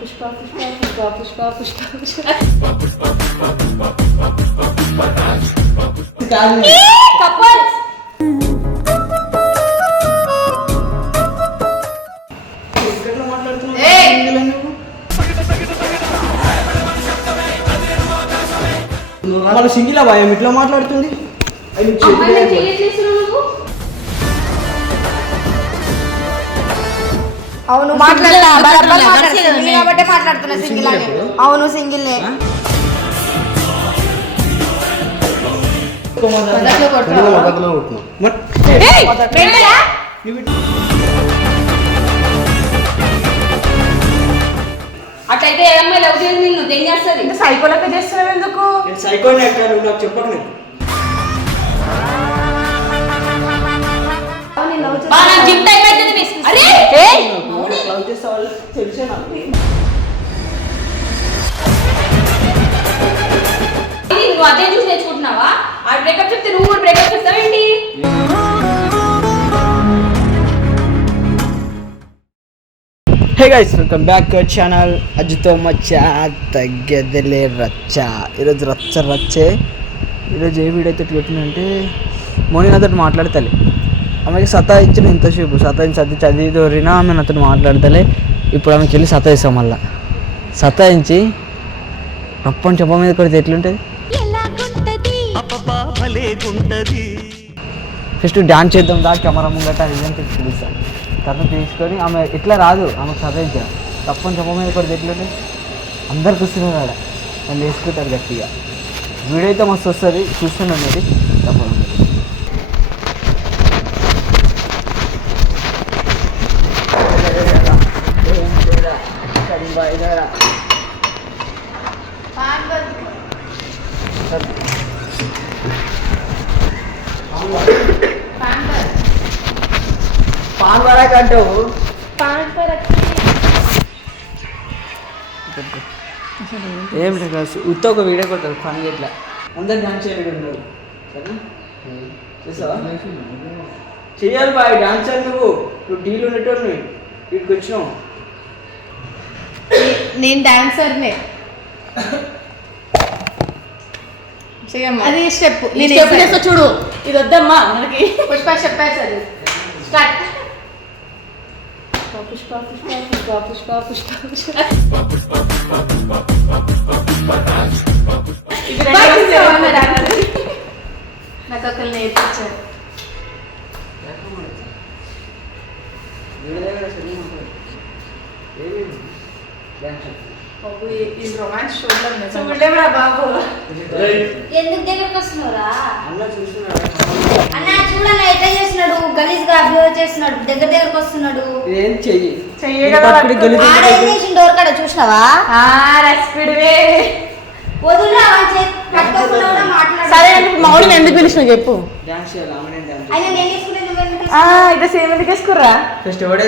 Pushpa couples మన single భయం. ఇట్లా మాట్లాడుతుంది? పక్కన కొట్టున్నాం మరి ఏయ్, మెంటలా? నువ్వు అట్లయితే ఏ అమ్మాయి లవ్ చేసి నిన్ను? దెంగేస్తుంది ఇంత సైకోలెక్క చేస్తున్నావు ఎందుకు? సైకోని నువ్వు నాకు చెప్పకు నేను బా నాకు జిమ్ టైం అవుతుంది మిస్ అరే! నువ్వు లవ్ చేసే వాళ్ళు తెలిసే నాకు నువ్వు అదే చూసి నేర్చుకుంటున్నావా? ఆ బ్రేకప్ చెప్తే నువ్వు కూడా breakup చెప్తావేంటి hey guys welcome back to channel అజ్జితో మచ్చ తగ్గేదిలే రచ్చ. ఈరోజు రచ్చ రచ్చే. ఈరోజు ఏ వీడియో అయితే పెట్టినంటే మోని నాతో మాట్లాడతలే. ఆమెకి సతా ఇచ్చిన ఎంతసేపు సతా చదివి చదివి దొరినా ఆమె నాతో మాట్లాడతలే. ఇప్పుడు ఆమెకి వెళ్ళి సతాయిస్తాం మళ్ళా. సతాయించి రప్పని చెప్ప మీద కొడితే ఎట్లుంటుంది? ఫస్ట్ డాన్స్ చేద్దాం దా కెమెరా ముంగట అది అని చెప్పి పిలుస్తాను తర్వాత తీసుకొని ఆమె ఇట్లా రాదు ఆమె చదివించా తప్పని చెప్ప మీద కొడితే ఎట్లుంటుంది? అందరికి వస్తున్నారు ఆడ. వాళ్ళు వేసుకుంటారు గట్టిగా. వీడియో అయితే మస్తు వస్తుంది చూస్తున్నాను అది తప్పకుండా. పాన్ వరకు అంటావు ఏమిటి కాదు ఉత్త ఒక వీడియో కొట్టారు ఫన్ ఇట్లా అందరు డాన్స్ చేయడం ఉండదు సరేనా? చూసావా? చెయ్యాలి బాయ్ డాన్స్ అని నువ్వు. నువ్వు డీల్ ఉండేటోళ్ళు వీటికి వచ్చినావు. నేను డాన్సర్నే అది స్టెప్ నేను చూడు. ఇది వద్దమ్మా మనకి. పుష్ప చెప్పేసి అది స్టార్ట్ పుష్ప పుష్ప పుష్ప పుష్ప పుష్ప పుష్ప నాకు ఒకరు నేర్పించారు రొమాన్స్ చూడలేదు చూడలేమురా బాబు ఎందుకు దగ్గరకు వస్తున్నావురా అన్న చూస్తున్నాడు అన్న చూడన్న ఎట్లా చేస్తున్నాడు గలీజ్గా అభివృద్ధి చేస్తున్నాడు దగ్గర దగ్గరకు వస్తున్నాడు. ఏం చెయ్యి. ఆడ ఏం చూసినావా? ఆ రస్పిడివే వదులురా వాడి చేతి పట్టుకోకుండా కూడా మాట్లాడు. సరే మౌని ఎందుకు పిలిచిన చెప్పు. డాన్స్ చేయాలి ఆమె డాన్స్ ఆయన నేను తీసుకునే నువ్వెందుకు ఆ ఇదే సేమ్ ఎందుకు వేసుకుర్రా? ఫస్ట్ ఎవడు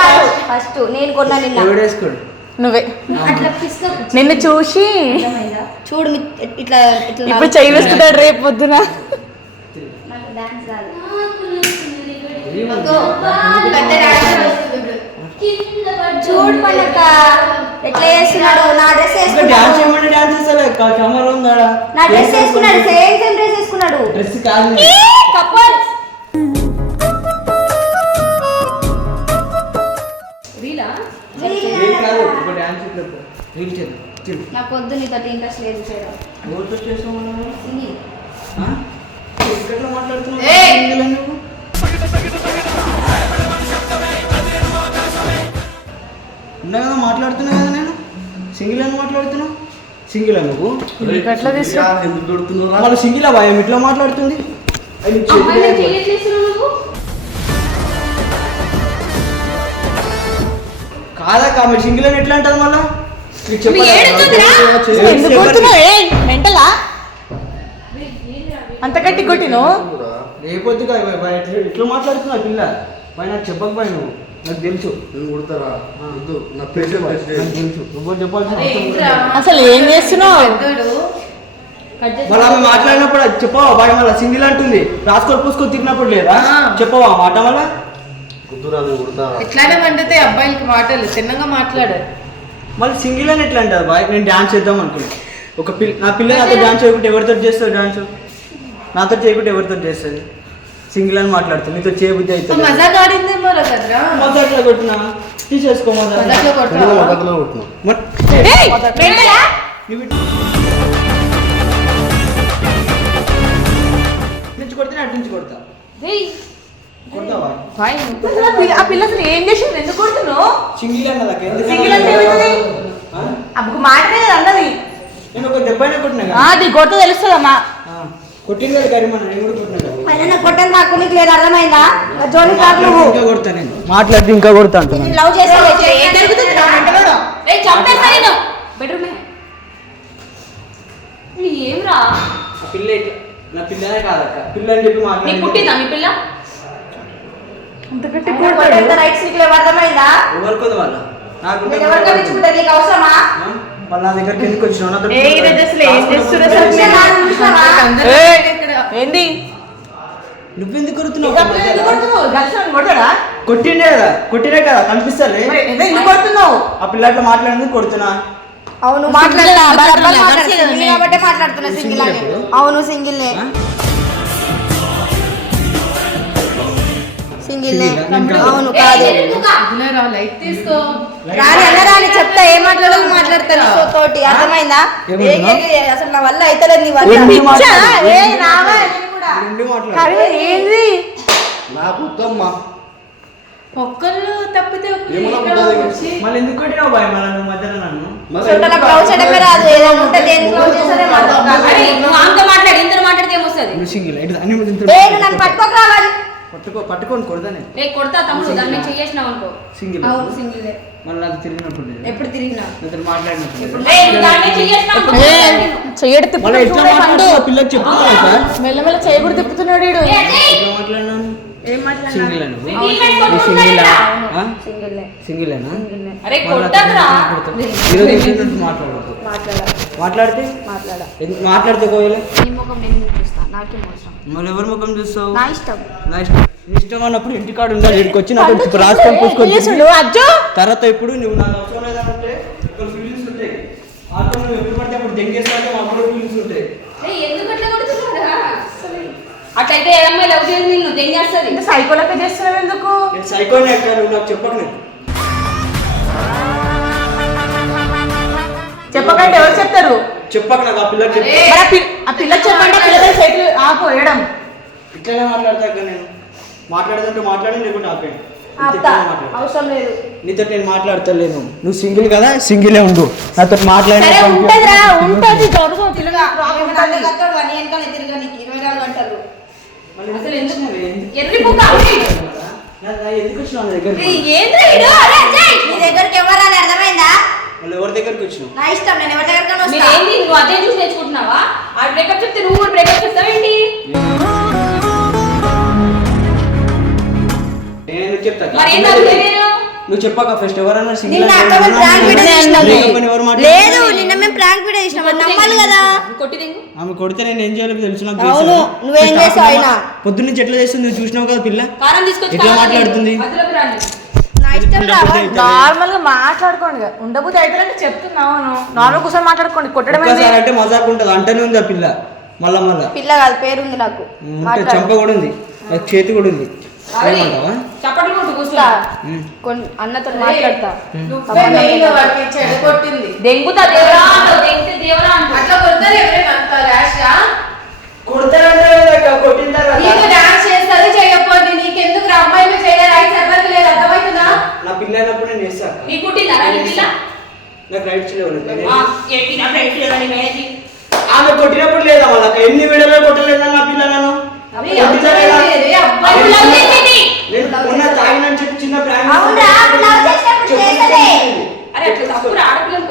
కాదు ఫస్ట్ నేను కొన్నా నిన్న. ఎవడు వేసుకోడు నువ్వే. నిన్ను చూసి చూడు ఇట్లా ఇట్లా ఇప్పుడు చెయ్యి వేసుకుంటాడు రేపు పొద్దున నాకు డాన్స్ రాదు చూడు ఎట్లా చేస్తున్నాడు నా డ్రెస్ డాన్స్ వేసుకున్నాడు చేయమంటే డాన్స్ చేస్తాలే కెమెరా ఉందా? నా డ్రెస్ వేసుకున్నాడు సేమ్ సేమ్ డ్రెస్ వేసుకున్నాడు. డ్రెస్ కాదు. తిరుగు. నాకు వద్దు నీతో ఇంట్రెస్ట్ లేదు చేయడం. మాట్లాడుతున్నావు? సింగిల్ అని మాట్లాడుతున్నావు? సింగిల్ నువ్వు మళ్ళీ సింగిల్ భయం ఇట్లా మాట్లాడుతుంది? కాదక్క ఆమె సింగిల్ అని ఎట్లా అంటారు మళ్ళా? అంత గట్టి కొట్టిను రేపొద్దుగా ఇట్లా- మాట్లాడుతున్నా పిల్ల? పై నాకు చెప్పకపోయి నువ్వు నాకు తెలుసు. నేను కొడతారా? వద్దు. నా నాకు తెలుసు. నువ్వు చెప్పాల్సిన. అసలు ఏం చేస్తున్నావు? మళ్ళీ ఆమె మాట్లాడినప్పుడు అది చెప్పవా? బాయ్ మళ్ళీ సింగిల్ అంటుంది. రాసుకొని పూసుకొని తిరిగినప్పుడు లేదా? చెప్పవా? మాట కొడతా ఇట్లానే వండితే అబ్బాయిలకి మాటలు చిన్నగా మాట్లాడు. మళ్ళీ సింగిల్ అని ఎట్లా అంటారు? బాయ్ నేను డాన్స్ చేద్దాం అనుకున్నా. ఒక పిల్ల నా పిల్ల నాతో డాన్స్ చేయకుంటే ఎవరితో చేస్తుంది డాన్స్? నాతో చేయకుంటే ఎవరితో చేస్తుంది సింగిల్ అని మాట్లాడుతుంది. నీతో చేయబుద్ధి అవుతుంది మజాక్ కదరా కొట్టినా? తీసేసుకో మజాక్లో కొట్టినా నుంచి కొడితే అటు నుంచి కొడతా. ఆ పిల్ల- అసలు ఏం చేసింది? ఎందుకు కొడుతున్నావు? సింగిల్ అంటే? అప్పుడు మాటనే కదా అన్నది. నేను ఒక కొట్టినా. అది కొడుతూ తెలుస్తుందమ్మా. కొట్టింది కదా కరీమన్న నేను కూడా కొట్టినా కదా. పైన నా కొట్టని నాకు నీకు లేదు అర్థమైందా? నా జోలికి రాకు నువ్వు. ఇంకా కొడతా నేను. మాట్లాడితే ఇంకా కొడతా అంటున్నాను. నేను లవ్ చేస్తావు ఏం జరుగుతుంది? నా మెంటలోడా? ఏయ్, చంపేస్తా నేను. బెడ్రూమ్. ఇది ఏమ్రా? పిల్ల ఇట్లా నా పిల్లనే కాదక్క. పిల్ల అని చెప్పి నీకు మాట్లాడి పుట్టిందా మీ పిల్ల? అంత గట్టి అయినా కొట్టేంత రైట్స్ నీకు లేవు అర్థమైందా? ఎవరికొంది వాళ్ళ? నాకు నేను ఎవరికైనా ఇచ్చుకుంటే నీకు అవసరమా? వాళ్ళ నా దగ్గరికి ఎందుకు వచ్చినావు? ఏ ఈరోజు అసలు ఏం చేస్తున్నారు అసలు చూసినా మీరు? చూసినావా? అందరూ ఇక్కడ. ఏంది నువ్వెందుకు కొడుతున్నావు? కొడతాడా? కొట్టిండే కదా కొట్టినే కదా కనిపిస్తలే. కొడుతున్నావు? ఆ పిల్ల అట్లా మాట్లాడినందుకు కొడుతున్నా. అవును మాట్లాడతా కాబట్టే మాట్లాడుతున్నా సింగిల్? అవును సింగిల్ సింగిల్. అవును కాదు. రాని చెప్తా ఏం మాట్లాడాలో మాట్లాడతాను సో తోటి అర్థమైందా? అసలు నా వల్ల నీ ఏంది? నాకు వద్దమ్మా ఒక్కళ్ళు తప్పితే మళ్ళీ ఎందుకు కొట్టినావు మధ్యలో ఏ నువ్వు నన్ను పట్టుకోక రావాలి పట్టుకో పట్టుకొని కొడతానే. రే కొడతా తమ్ముడు దాన్ని నేను చెయ్యేసినావు అనుకో. సింగిల్. అవును సింగిల్. మళ్ళీ నాకు తిరిగినప్పుడు లేదు. ఎప్పుడు తిరిగినా? నాతో మాట్లాడినప్పుడు. రే నువ్వు దాన్ని నేను అనుకో. చెయ్యడు మళ్ళీ ఎట్లా మాట్లాడుతున్నావు? పిల్లకి చెప్తున్నావు సార్? మెల్లమెల్ల చేయకూడదు తిప్పుతున్నాడు వీడు ఏ, మాట్లాడినాను ఏం మాట్లాడినా సింగిల్ సింగిల్. సింగిల్. సింగిలేనా? అరే కొట్టకురా ఈరోజు మాట్లాడదు మాట్లాడాలి. మాట్లాడితే? మాట్లాడా. ఎందుకు మాట్లాడితే ఒకవేళ? నీ ముఖం నేను చూస్తా నాకేం అవసరం మళ్ళీ ఎవరి ముఖం చూస్తావు? నా ఇష్టం. నా ఇష్టం. ఇష్టం అన్నప్పుడు ఇంటికాడ ఉండాలి ఇక్కడికి వచ్చి నాకు రాసుకొని పూసుకొని తర్వాత ఇప్పుడు నువ్వు నాకు అవసరం లేదంటే ఇక్కడ ఫీలింగ్స్ ఉంటాయి. ఆటో నువ్వు ఎప్పుడు పడితే అప్పుడు దెంగేస్తానంటే మా అప్పుడు ఫీలింగ్స్ ఉంటాయి. అట్లయితే ఏ అమ్మాయి లవ్ చేసి నిన్ను దెంగేస్తుంది? ఇంత సైకోలెక్క చేస్తున్నావు ఎందుకు? సైకోనే అక్క నువ్వు నాకు చెప్పక నేను చెప్పకండి ఎవరు చెప్తారు చెప్పక నాకు ఆ పిల్లకి చెప్పు. మరి ఆ పిల్ల చెప్పండి ఆ చేతులు ఆపు వేయడం. ఇట్లనే మాట్లాడతా అక్క నేను. మాట్లాడదంటే మాట్లాడి లేకుంటే ఆపేయండి ఆపుతా అవసరం లేదు. నీతో నేను మాట్లాడతలేను. నువ్వు సింగిల్ కదా సింగిలే ఉండు. నాతో సరే ఉంటదిరా ఉంటది జరుగు తిరిగా అసలు ఎందుకు ఎర్రి ఎందుకు నా దగ్గర దగ్గరికి? ఎవరు అర్థమైందా? మళ్ళీ ఎవరి దగ్గరికి వచ్చినావు నా ఇష్టం నేను ఎవరి దగ్గరికి వస్తా మీరేంటి నువ్వు అదే చూసి నేర్చుకుంటున్నావా ఆ బ్రేకప్ చెప్తే నువ్వు కూడా బ్రేకప్ చెప్తావేంటి నేను ఎందుకు చెప్తా? మరి ఏంటో నువ్వు చెప్పాక ఫస్ట్ ఎవరన్నా సింగిల్ నిన్న అక్క మేము ప్రాంక్ వీడియో చేసినాము ఎవరు మాట్లాడారు? లేదు నిన్న మేము ప్రాంక్ వీడియో చేసినాం అది నమ్మాలి కదా కొట్టి దింగు ఆమె కొడితే నేను ఏం చేయాలో తెలుసు నాకు అవును. నువ్వేం చేసావు అయినా? పొద్దున్న నుంచి ఎట్లా చేస్తుంది నువ్వు చూసినావు కదా పిల్ల కారం తీసుకొచ్చి ఎట్లా కారం మాట్లాడుతుంది? తిను. మధ్యలోకి రాని. నార్మల్గా మాట్లాడుకోండి ఉండబుద్ధి అయితే చెప్తున్నావు నార్మల్ కూర్చొని మాట్లాడుకోండి. కొట్టడం అంటే మజాక్ ఉంటుంది అంటనే ఉంది ఆ పిల్ల? మళ్ళా మళ్ళా? పిల్ల కాదు పేరు ఉంది నాకు. చంప కూడా ఉంది. నాకు చేతి కూడా ఉంది. అన్నతో మాట్లాడతా. దెంగుతా అట్లా కొడతారు ఎవరైనా కొడతారంటే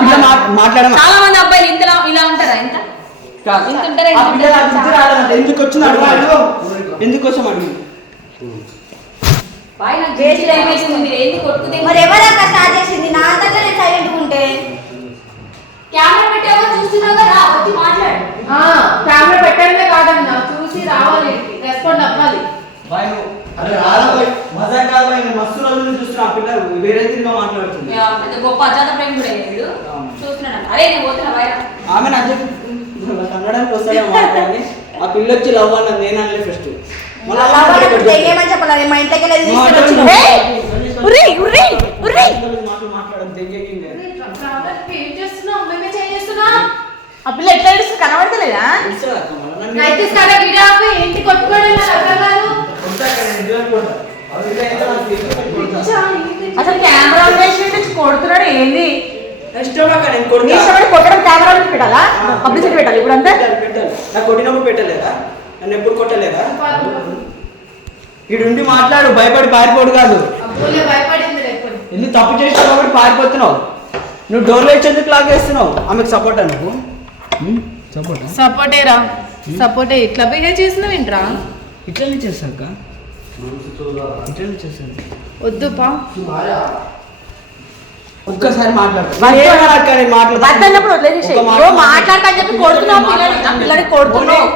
పిల్ల మా- మాట్లాడమా? చాలా మంది అబ్బాయిలు ఇంతలా ఇలా ఉంటారా? ఇంత. ఎందుకు వచ్చింది అడుగు ఎందుకు వచ్చాం అడుగు? మీరు స్టార్ట్ చేసింది? నా అంతట్లో నేను సైలెంట్ ఉంటే. కెమెరా పెట్టావో? చూస్తున్నావు? కదా వచ్చి మాట్లాడు. ఆ, కెమెరా పెట్టడమే కాదన్నా. చూసి రావాలి. రెస్పాండ్ అవ్వాలి బాయ్ అరే రాదా బాయ్ మజాక్ కాదు బాయ్ నేను మస్తు రోజుల నుంచి చూస్తున్నా ఆ పిల్ల వేరే తిరిగా మాట్లాడుతుంది. పెద్ద గొప్ప అజాత ప్రేమ కూడా వీడు చూస్తున్నాడు అరే నేను పోతున్నా బయట ఆమె నాకు కన్నడానికి వస్తాడేమో మాట్లాడి ఆ పిల్ల వచ్చి లవ్ అన్నది నేను అనలే ఫస్ట్ తెగేమని చెప్పాలి మా ఇంట్లోకి వెళ్ళి. మాట్లాడడం ఏం చేస్తున్నావు? మేమే చేస్తున్నాం ఆ పిల్ల ఎట్లా కనబడతలేదా? నైతిస్ కదా వీడాకు ఏంటి కొడతా. ఇష్టపడి కొట్టడం కెమెరా పెట్టాలా? పబ్లిసిటీ పెట్టాలి. ఇప్పుడు అంతే పెట్టాలి. నాకు కొట్టినప్పుడు పెట్టలేదా? నన్ను ఎప్పుడు కొట్టలేదా? ఇడు ఉండి మాట్లాడు భయపడి పారిపోడు కాదు. ఎందుకు తప్పు చేసినావు కాబట్టి పారిపోతున్నావు? నువ్వు డోర్లో ఇచ్చి ఎందుకు లాగేస్తున్నావు ఆమెకు సపోర్ట్ నువ్వు? సపోర్ట్ సపోర్టేరా సపోర్టే ఇట్లా బిహేవ్ చేసినావు ఏంట్రా? ఇట్లనే చేస్తాక ఇట్లనే చేస్తాను వద్దు పా. ఒక్కసారి మాట్లాడతాను మాట్లాడతా చెప్పి కొడుతున్నావు పిల్లడికి కొడుతున్నావు.